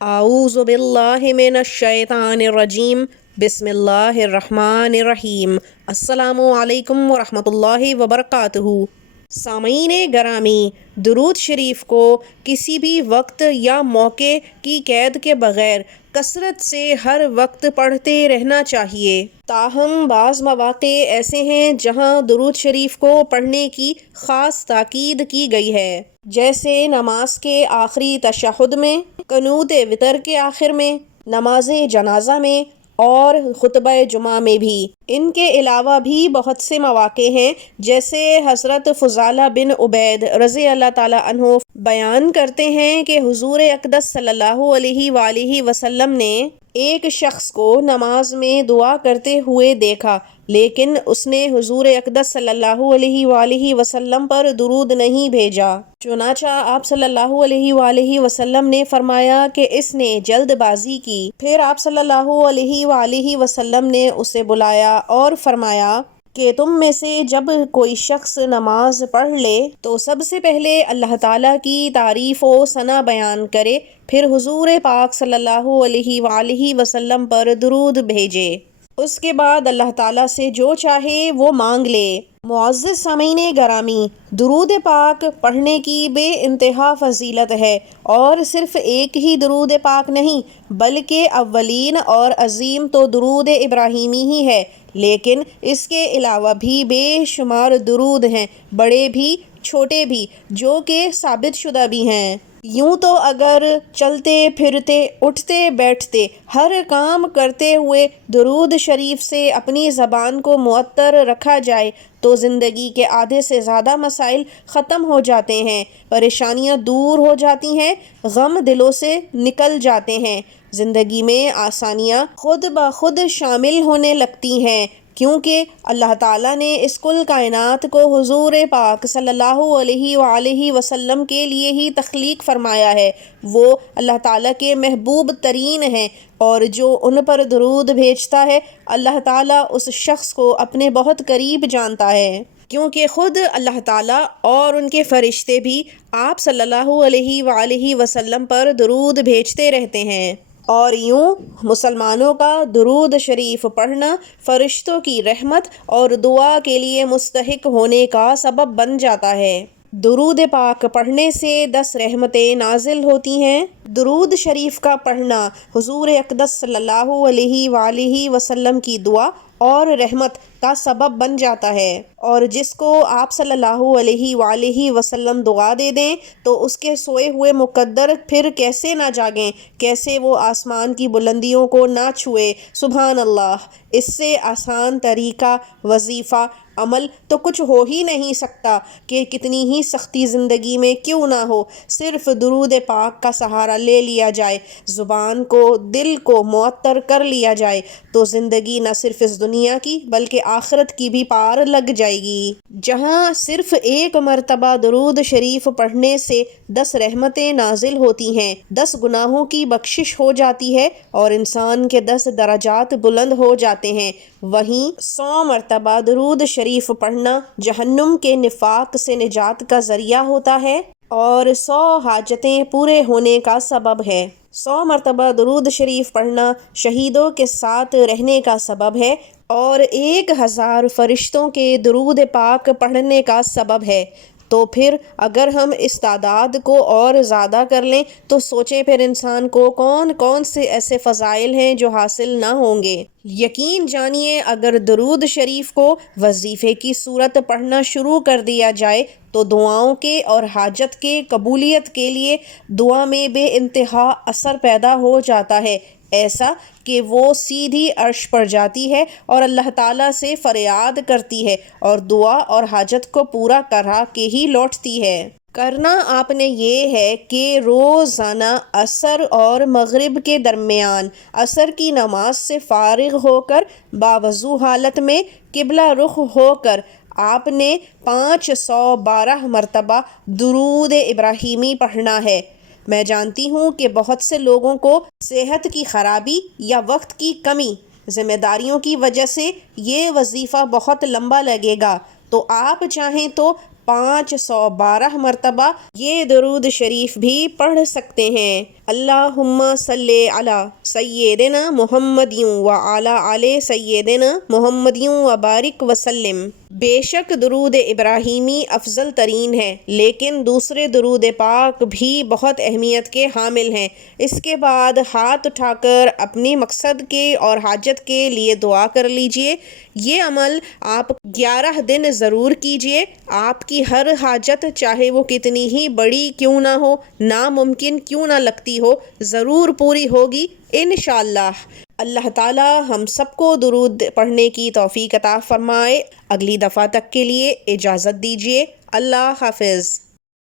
اعوذ باللہ من الشیطان الرجیم، بسم اللہ الرحمن الرحیم۔ السلام علیکم ورحمۃ اللہ وبرکاتہ۔ سامعین گرامی، درود شریف کو کسی بھی وقت یا موقع کی قید کے بغیر کثرت سے ہر وقت پڑھتے رہنا چاہیے۔ تاہم بعض مواقع ایسے ہیں جہاں درود شریف کو پڑھنے کی خاص تاکید کی گئی ہے، جیسے نماز کے آخری تشہد میں، قنوت وتر کے آخر میں، نماز جنازہ میں اور خطبہ جمعہ میں بھی۔ ان کے علاوہ بھی بہت سے مواقع ہیں، جیسے حضرت فضالہ بن عبید رضی اللہ تعالیٰ عنہ بیان کرتے ہیں کہ حضور اقدس صلی اللہ علیہ وآلہ وسلم نے ایک شخص کو نماز میں دعا کرتے ہوئے دیکھا، لیکن اس نے حضور اقدس صلی اللہ علیہ وآلہ وسلم پر درود نہیں بھیجا۔ چنانچہ آپ صلی اللہ علیہ وآلہ وسلم نے فرمایا کہ اس نے جلد بازی کی۔ پھر آپ صلی اللہ علیہ وآلہ وسلم نے اسے بلایا اور فرمایا کہ تم میں سے جب کوئی شخص نماز پڑھ لے تو سب سے پہلے اللہ تعالیٰ کی تعریف و ثنا بیان کرے، پھر حضور پاک صلی اللہ علیہ وآلہ وسلم پر درود بھیجے، اس کے بعد اللہ تعالیٰ سے جو چاہے وہ مانگ لے۔ معزز سامعین گرامی، درود پاک پڑھنے کی بے انتہا فضیلت ہے، اور صرف ایک ہی درود پاک نہیں بلکہ اولین اور عظیم تو درود ابراہیمی ہی ہے، لیکن اس کے علاوہ بھی بے شمار درود ہیں، بڑے بھی چھوٹے بھی، جو کہ ثابت شدہ بھی ہیں۔ یوں تو اگر چلتے پھرتے اٹھتے بیٹھتے ہر کام کرتے ہوئے درود شریف سے اپنی زبان کو معطر رکھا جائے تو زندگی کے آدھے سے زیادہ مسائل ختم ہو جاتے ہیں، پریشانیاں دور ہو جاتی ہیں، غم دلوں سے نکل جاتے ہیں، زندگی میں آسانیاں خود بخود شامل ہونے لگتی ہیں، کیونکہ اللہ تعالیٰ نے اس کل کائنات کو حضور پاک صلی اللہ علیہ وآلہ وسلم کے لیے ہی تخلیق فرمایا ہے۔ وہ اللہ تعالیٰ کے محبوب ترین ہیں، اور جو ان پر درود بھیجتا ہے اللہ تعالیٰ اس شخص کو اپنے بہت قریب جانتا ہے، کیونکہ خود اللہ تعالیٰ اور ان کے فرشتے بھی آپ صلی اللہ علیہ وآلہ وسلم پر درود بھیجتے رہتے ہیں۔ اور یوں مسلمانوں کا درود شریف پڑھنا فرشتوں کی رحمت اور دعا کے لیے مستحق ہونے کا سبب بن جاتا ہے۔ درود پاک پڑھنے سے 10 رحمتیں نازل ہوتی ہیں۔ درود شریف کا پڑھنا حضور اقدس صلی اللہ علیہ وآلہ وسلم کی دعا اور رحمت کا سبب بن جاتا ہے، اور جس کو آپ صلی اللہ علیہ وآلہ وسلم دعا دے دیں تو اس کے سوئے ہوئے مقدر پھر کیسے نہ جاگیں، کیسے وہ آسمان کی بلندیوں کو نہ چھوئے۔ سبحان اللہ! اس سے آسان طریقہ، وظیفہ، عمل تو کچھ ہو ہی نہیں سکتا، کہ کتنی ہی سختی زندگی میں کیوں نہ ہو، صرف درود پاک کا سہارا لے لیا جائے، زبان کو دل کو معطر کر لیا جائے تو زندگی نہ صرف اس دنیا کی بلکہ آخرت کی بھی پار لگ جائے گی۔ جہاں صرف ایک مرتبہ درود شریف پڑھنے سے 10 رحمتیں نازل ہوتی ہیں، 10 گناہوں کی بخشش ہو جاتی ہے اور انسان کے 10 درجات بلند ہو جاتے ہیں، وہیں 100 مرتبہ درود شریف پڑھنا جہنم کے نفاق سے نجات کا ذریعہ ہوتا ہے اور 100 حاجتیں پورے ہونے کا سبب ہے۔ 100 مرتبہ درود شریف پڑھنا شہیدوں کے ساتھ رہنے کا سبب ہے اور 1000 فرشتوں کے درود پاک پڑھنے کا سبب ہے۔ تو پھر اگر ہم اس تعداد کو اور زیادہ کر لیں تو سوچیں پھر انسان کو کون کون سے ایسے فضائل ہیں جو حاصل نہ ہوں گے۔ یقین جانیے اگر درود شریف کو وظیفے کی صورت پڑھنا شروع کر دیا جائے تو دعاؤں کے اور حاجت کے قبولیت کے لیے دعا میں بے انتہا اثر پیدا ہو جاتا ہے، ایسا کہ وہ سیدھی عرش پر جاتی ہے اور اللہ تعالیٰ سے فریاد کرتی ہے اور دعا اور حاجت کو پورا کرا کے ہی لوٹتی ہے۔ کرنا آپ نے یہ ہے کہ روزانہ عصر اور مغرب کے درمیان عصر کی نماز سے فارغ ہو کر باوضو حالت میں قبلہ رخ ہو کر آپ نے 512 مرتبہ درود ابراہیمی پڑھنا ہے۔ میں جانتی ہوں کہ بہت سے لوگوں کو صحت کی خرابی یا وقت کی کمی، ذمہ داریوں کی وجہ سے یہ وظیفہ بہت لمبا لگے گا، تو آپ چاہیں تو 512 مرتبہ یہ درود شریف بھی پڑھ سکتے ہیں۔ اللہم صلی علی سیدنا محمد وعلی آل سیدنا محمد وبارک وسلم۔ بے شک درود ابراہیمی افضل ترین ہے، لیکن دوسرے درود پاک بھی بہت اہمیت کے حامل ہیں۔ اس کے بعد ہاتھ اٹھا کر اپنے مقصد کے اور حاجت کے لیے دعا کر لیجئے۔ یہ عمل آپ 11 دن ضرور کیجئے۔ آپ کی ہر حاجت، چاہے وہ کتنی ہی بڑی کیوں نہ ہو، ناممکن کیوں نہ لگتی ہو، ضرور پوری ہوگی انشاءاللہ۔ اللہ تعالی ہم سب کو درود پڑھنے کی توفیق عطا فرمائے۔ اگلی دفعہ تک کے لیے اجازت دیجیے۔ اللہ حافظ۔